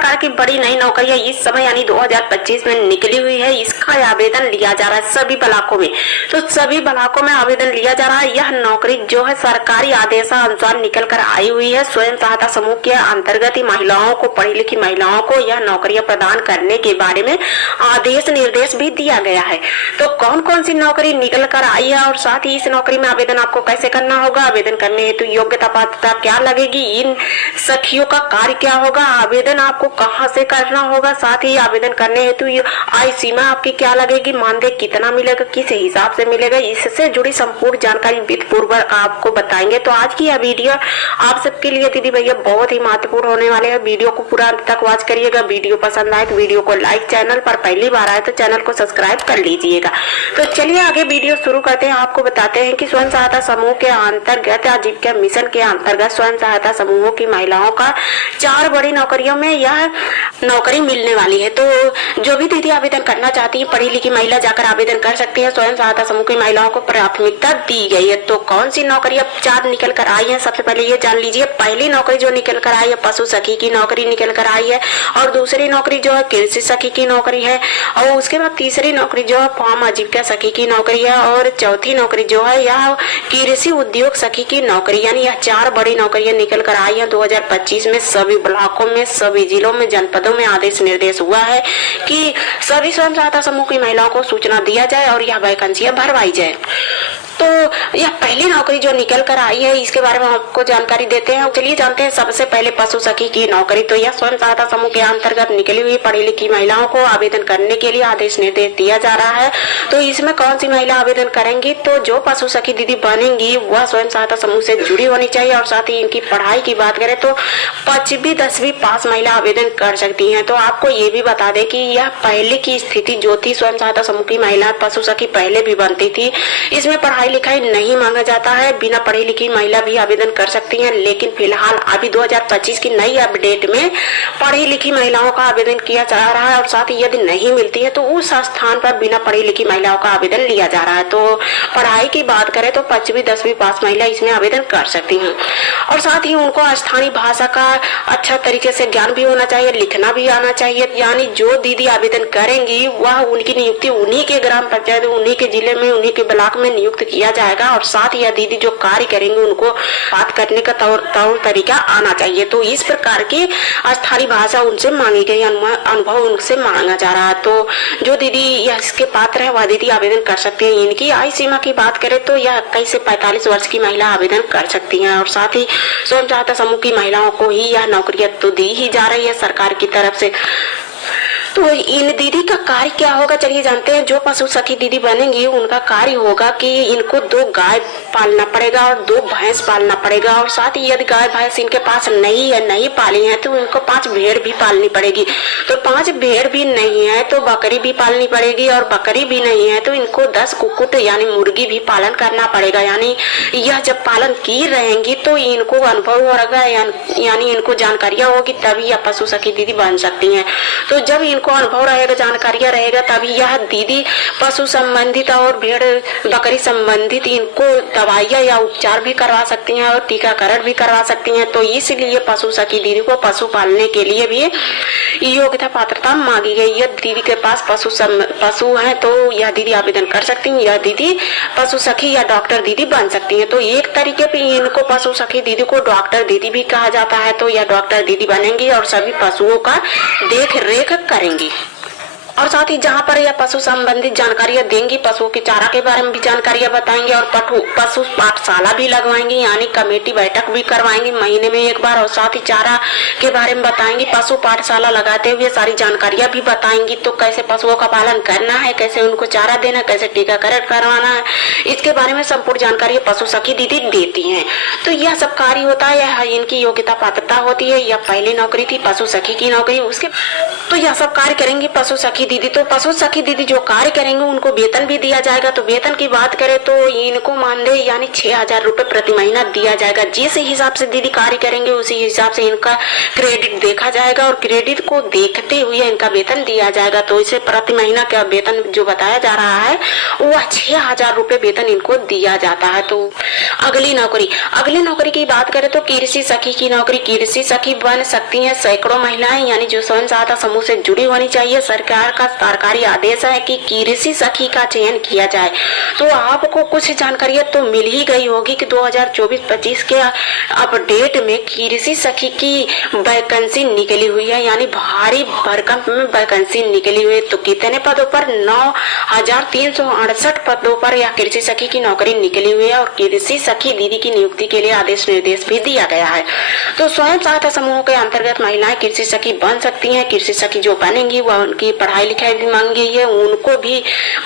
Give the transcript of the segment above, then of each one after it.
सरकार की बड़ी नई नौकरियां इस समय यानी 2025 में निकली हुई है। इसका आवेदन लिया जा रहा है सभी ब्लॉकों में। तो सभी ब्लॉकों में आवेदन लिया जा रहा है। यह नौकरी जो है सरकारी आदेशानुसार निकल कर आई हुई है। स्वयं सहायता समूह के अंतर्गत ही महिलाओं को, पढ़ी लिखी महिलाओं को यह नौकरियां प्रदान करने के बारे में आदेश निर्देश भी दिया गया है। तो कौन कौन सी नौकरी निकल कर आई है और साथ ही इस नौकरी में आवेदन आपको कैसे करना होगा, आवेदन करने हेतु योग्यता पात्रता क्या लगेगी, इन सखियों का कार्य क्या होगा, आवेदन आपको कहां से करना होगा, साथ ही आवेदन करने हेतु आय सीमा आपकी क्या लगेगी, मानदेय कितना मिलेगा, किस हिसाब से मिलेगा, इससे जुड़ी संपूर्ण जानकारी विधिपूर्वक आपको बताएंगे। तो आज की यह वीडियो आप सबके लिए दीदी भैया बहुत ही महत्वपूर्ण होने वाले हैं। वीडियो को पूरा अंत तक वॉच करिएगा। वीडियो पसंद आए तो वीडियो को लाइक, चैनल पर पहली बार आए तो चैनल को सब्सक्राइब कर लीजिएगा। तो चलिए आगे वीडियो शुरू करते हैं। आपको बताते हैं कि स्वयं सहायता समूह के अंतर्गत आजीविका मिशन के अंतर्गत स्वयं सहायता समूहों की महिलाओं का 4 बड़ी नौकरियों में यह नौकरी मिलने वाली है। तो जो भी दीदी आवेदन करना चाहती है, पढ़ी लिखी महिला जाकर आवेदन कर सकती है। स्वयं सहायता समूह की महिलाओं को प्राथमिकता दी गई है। तो कौन सी नौकरी अब 4 निकल कर आई है, सबसे पहले ये जान लीजिए। पहली नौकरी जो निकल कर आई है पशु सखी की नौकरी निकल कर आई है, और दूसरी नौकरी जो है कृषि सखी की नौकरी है, और उसके बाद तीसरी नौकरी जो है फार्म आजीविका सखी की नौकरी है, और चौथी नौकरी जो है यह कृषि उद्योग सखी की नौकरी। यानी यह 4 बड़ी नौकरियां निकल कर आई है 2025 में। सभी ब्लॉकों में, सभी जिलों में, जनपदों में आदेश निर्देश हुआ है कि सभी स्वयं सहायता समूह की महिलाओं को सूचना दिया जाए और यह वैकेंसियां भरवाई जाए। तो यह पहली नौकरी जो निकल कर आई है इसके बारे में आपको जानकारी देते हैं। चलिए जानते हैं सबसे पहले पशु सखी की नौकरी। तो यह स्वयं सहायता समूह के अंतर्गत निकली हुई पढ़ी लिखी महिलाओं को आवेदन करने के लिए आदेश निर्देश दिया जा रहा है। तो इसमें कौन सी महिला आवेदन करेंगी, तो जो पशु सखी दीदी बनेंगी वह स्वयं सहायता समूह से जुड़ी होनी चाहिए, और साथ ही इनकी पढ़ाई की बात करें तो 5वीं 10वीं पास महिला आवेदन कर सकती है। तो आपको ये भी बता दें कि यह पहले की स्थिति जो थी, स्वयं सहायता समूह की महिला पशु सखी पहले भी बनती थी। इसमें पढ़ाई लिखाई नहीं मांगा जाता है, बिना पढ़ी लिखी महिला भी आवेदन कर सकती हैं। लेकिन फिलहाल अभी 2025 की नई अपडेट में पढ़ी लिखी महिलाओं का आवेदन किया जा रहा है, और साथ ही यदि नहीं मिलती है तो उस स्थान पर बिना पढ़ी लिखी महिलाओं का आवेदन लिया जा रहा है। तो पढ़ाई की बात करें तो 5वीं 10वीं पास महिला इसमें आवेदन कर सकती हैं, और साथ ही उनको स्थानीय भाषा का अच्छा तरीके से ज्ञान भी होना चाहिए, लिखना भी आना चाहिए। यानी जो दीदी आवेदन करेंगी वह उनकी नियुक्ति उन्हीं के ग्राम पंचायत, उन्हीं के जिले में, उन्हीं के ब्लॉक में नियुक्त किया जाएगा, और साथ ही दीदी जो कार्य करेंगे उनको बात करने का तौर तरीका आना चाहिए। तो इस प्रकार की स्थानीय भाषा उनसे मांगी गई, अनुभव उनसे मांगा जा रहा है। तो जो दीदी इसके पात्र है वह दीदी आवेदन कर सकते हैं। इनकी आयु सीमा की बात करें तो यह 21 से 45 वर्ष की महिला आवेदन कर सकती हैं, और साथ ही स्वयं सहायता समूह की महिलाओं को ही यह नौकरियां तो दी ही जा रही है सरकार की तरफ से। तो इन दीदी का कार्य क्या होगा, चलिए जानते हैं। जो पशु सखी दीदी बनेंगी उनका कार्य होगा कि इनको 2 गाय पालना पड़ेगा और 2 भैंस पालना पड़ेगा, और साथ ही यदि गाय भैंस इनके पास नहीं पाली है तो इनको 5 भेड़ भी पालनी पड़ेगी। तो 5 भेड़ भी नहीं है तो बकरी भी पालनी पड़ेगी, और बकरी भी नहीं है तो इनको 10 कुक्कुट यानी मुर्गी भी पालन करना पड़ेगा। यानी यह जब पालन की रहेंगी तो इनको अनुभव होगा, यानी इनको जानकारियां होगी, तभी यह पशु सखी दीदी बन सकती है। तो जब इनको अनुभव रहेगा, जानकारियां रहेगा, तभी यह दीदी पशु संबंधित और भेड़ बकरी संबंधित इनको दवाइयां या उपचार भी करवा सकती हैं, और टीकाकरण भी करवा सकती हैं। तो इसलिए पशु सखी दीदी को पशु पालने के लिए भी योग्यता पात्रता मांगी गई है। दीदी के पास पशु है तो यह दीदी आवेदन कर सकती है। यह दीदी पशु सखी या डॉक्टर दीदी बन सकती है। तो एक तरीके पे इनको पशु सखी दीदी को डॉक्टर दीदी भी कहा जाता है। तो यह डॉक्टर दीदी बनेंगी और सभी पशुओं का देख रेख करेंगी, और साथ ही जहाँ पर यह पशु संबंधित जानकारियां देंगी, पशुओं के चारा के बारे में भी जानकारियां बताएंगे, और पशु पाठशाला भी लगवाएंगी, यानी कमेटी बैठक भी करवाएंगी महीने में एक बार, और साथ ही चारा के बारे में बताएंगी। पशु पाठशाला लगाते हुए सारी जानकारियां भी बताएंगी। तो कैसे पशुओं का पालन करना है, कैसे उनको चारा देना, कैसे टीकाकरण करवाना है, इसके बारे में संपूर्ण जानकारी पशु सखी दीदी देती है। तो यह सब कार्य होता है, यह इनकी योग्यता पात्रता होती है। यह पहली नौकरी थी पशु सखी की नौकरी। उसके तो यह सब कार्य करेंगी पशु सखी दीदी, तो पशु सखी दीदी जो कार्य करेंगे उनको वेतन भी दिया जाएगा। तो वेतन की बात करें तो इनको मानदेय यानी 6,000 रुपए प्रति महीना दिया जाएगा। जिस हिसाब से दीदी कार्य करेंगे उसी हिसाब से इनका क्रेडिट देखा जाएगा और क्रेडिट को देखते हुए इनका वेतन दिया जाएगा। तो इसे प्रति महीना का वेतन जो बताया जा रहा है वह 6,000 रुपए वेतन इनको दिया जाता है। तो अगली नौकरी की बात करें तो कृषि सखी की नौकरी। कृषि सखी बन सकती हैं सैकड़ों महिलाएं, यानी जो स्वयं सहायता समूह से जुड़ी होनी चाहिए। सरकार का सरकारी आदेश है कि कृषि सखी का चयन किया जाए। तो आपको कुछ जानकारी तो मिल ही गई होगी कि 2024-25 के अपडेट में कृषि सखी की वैकेंसी निकली हुई है, यानी भारी भरकम में वैकेंसी निकली हुई है। तो कितने पदों पर? 9,368 पदों पर यह कृषि सखी की नौकरी निकली हुई है और कृषि सखी दीदी की नियुक्ति के लिए आदेश निर्देश भी दिया गया है। तो स्वयं सहायता समूह के अंतर्गत महिलाएं कृषि सखी बन सकती हैं। कृषि सखी जो बनेंगी वह उनकी पढ़ाई लिखाई भी मांगी गई है। उनको भी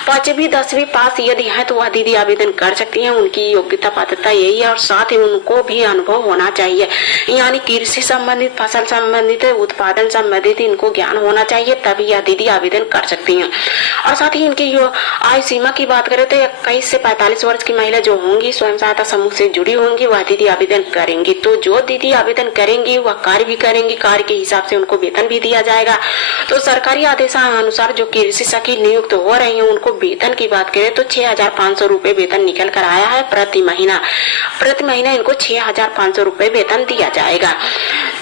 5वीं 10वीं पास यदि है तो वह दीदी आवेदन कर सकती हैं। उनकी योग्यता पात्रता यही है और साथ ही उनको भी अनुभव होना चाहिए, यानी कृषि संबंधित, फसल संबंधित, उत्पादन संबंधित इनको ज्ञान होना चाहिए, तभी यह दीदी आवेदन कर सकती हैं। और साथ ही इनकी जो आयु सीमा की बात करें तो 21 से 45 वर्ष की महिला जो होंगी स्वयं सहायता समूह से जुड़ी होंगी वह दीदी आवेदन करेंगी। तो जो दीदी आवेदन करेंगी वह कार्य भी करेंगी, कार्य के हिसाब से उनको वेतन भी दिया जाएगा। तो सरकारी आदेशानुसार जो कृषि सखी नियुक्त हो रही है उनको वेतन की बात करें तो 6,500 रुपए वेतन निकल कर आया है प्रति महीना इनको 6,500 रुपए वेतन दिया जाएगा।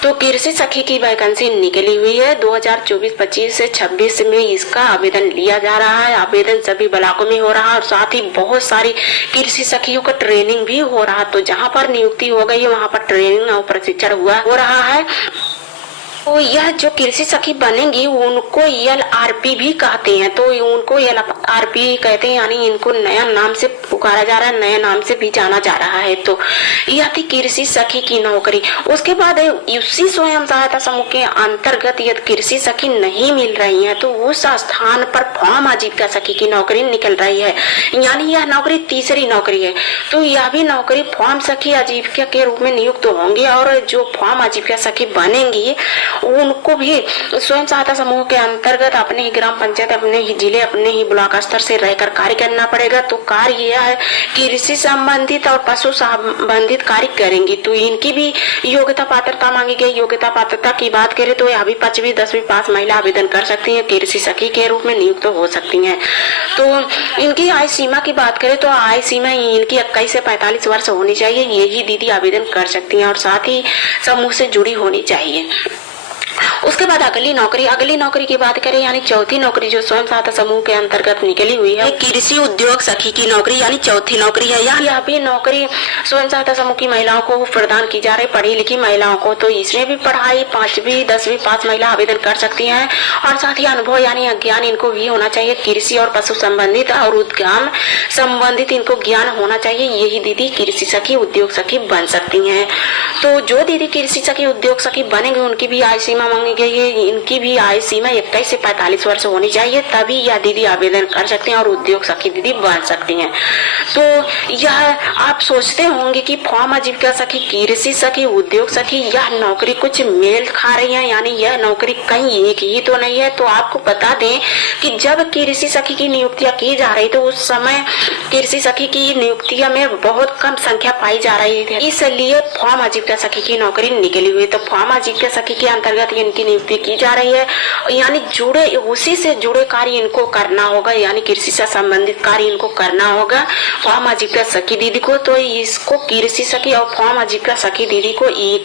तो कृषि सखी की वैकेंसी निकली हुई है 2024-25 से 26 में इसका आवेदन लिया जा रहा है। आवेदन सभी ब्लॉकों में हो रहा है और साथ ही बहुत सारी कृषि सखियों का ट्रेनिंग भी हो रहा है। तो जहाँ पर नियुक्ति हो गई है वहाँ पर ट्रेनिंग और प्रशिक्षण हो रहा है। तो यह जो कृषि सखी बनेंगी उनको LRP भी कहते हैं। तो उनको LRP कहते हैं, यानी इनको नया नाम से पुकारा जा रहा है, नया नाम से भी जाना जा रहा है। तो यह थी कृषि सखी की नौकरी। उसके बाद उसी स्वयं सहायता समूह के अंतर्गत यदि कृषि सखी नहीं मिल रही है तो उस स्थान पर फार्म आजीविका सखी की नौकरी निकल रही है, यानी यह नौकरी तीसरी नौकरी है। तो यह भी नौकरी फार्म सखी आजीविका के रूप में नियुक्त होंगे और जो फार्म आजीविका सखी बनेंगी उनको भी स्वयं सहायता समूह के अंतर्गत अपने ही ग्राम पंचायत, अपने ही जिले, अपने ही ब्लॉक स्तर से रहकर कार्य करना पड़ेगा। तो कार्य यह है कृषि संबंधित और पशु संबंधित कार्य करेंगी। तो इनकी भी योग्यता पात्रता मांगी गई। योग्यता पात्रता की बात करें तो यह भी 5वीं 10वीं पास महिला आवेदन कर सकती है, कृषि सखी के रूप में नियुक्त हो सकती है। तो इनकी आयु सीमा की बात करें तो आयु सीमा इनकी 21 से 45 वर्ष होनी चाहिए, यही दीदी आवेदन कर सकती है और साथ ही समूह से जुड़ी होनी चाहिए। उसके बाद अगली नौकरी की बात करें, यानी चौथी नौकरी जो स्वयं सहायता समूह के अंतर्गत निकली हुई है, कृषि उद्योग सखी की नौकरी, यानी चौथी नौकरी है। यह भी नौकरी स्वयं सहायता समूह की महिलाओं को प्रदान की जा रही, पढ़ी लिखी महिलाओं को। तो इसमें भी पढ़ाई 5वीं 10वीं पास महिला आवेदन कर सकती है और साथ ही अनुभव यानी ज्ञान इनको भी होना चाहिए। कृषि और पशु संबंधित और उद्यम संबंधित इनको ज्ञान होना चाहिए, यही दीदी कृषि सखी उद्योग सखी बन सकती है। तो जो दीदी कृषि सखी उद्योग सखी बनेंगे उनकी भी आयु सीमा मांगी गई है। इनकी भी आयु सीमा 21 से 45 वर्ष होनी चाहिए, तभी यह दीदी आवेदन कर सकते हैं और उद्योग सखी दीदी बन सकती हैं। तो यह आप सोचते होंगे कि फार्म आजीविका सखी, कृषि सखी, उद्योग सखी यह नौकरी कुछ मेल खा रही है, यानी यह नौकरी कहीं एक ही तो नहीं है। तो आपको बता दें कि जब कृषि सखी की नियुक्तियां की जा रही तो उस समय कृषि सखी की नियुक्तियां में बहुत कम संख्या पाई जा रही थी, इसलिए फार्म आजीविका सखी की नौकरी निकली हुई। तो फार्म आजीविका सखी के अंतर्गत इनकी नियुक्ति की जा रही है, यानी उसी से जुड़े कार्य इनको करना होगा, यानी कृषि से संबंधित कार्य इनको करना होगा फार्म आजीविका सखी दीदी को। तो इसको कृषि सखी और फार्म आजीविका सखी दीदी को एक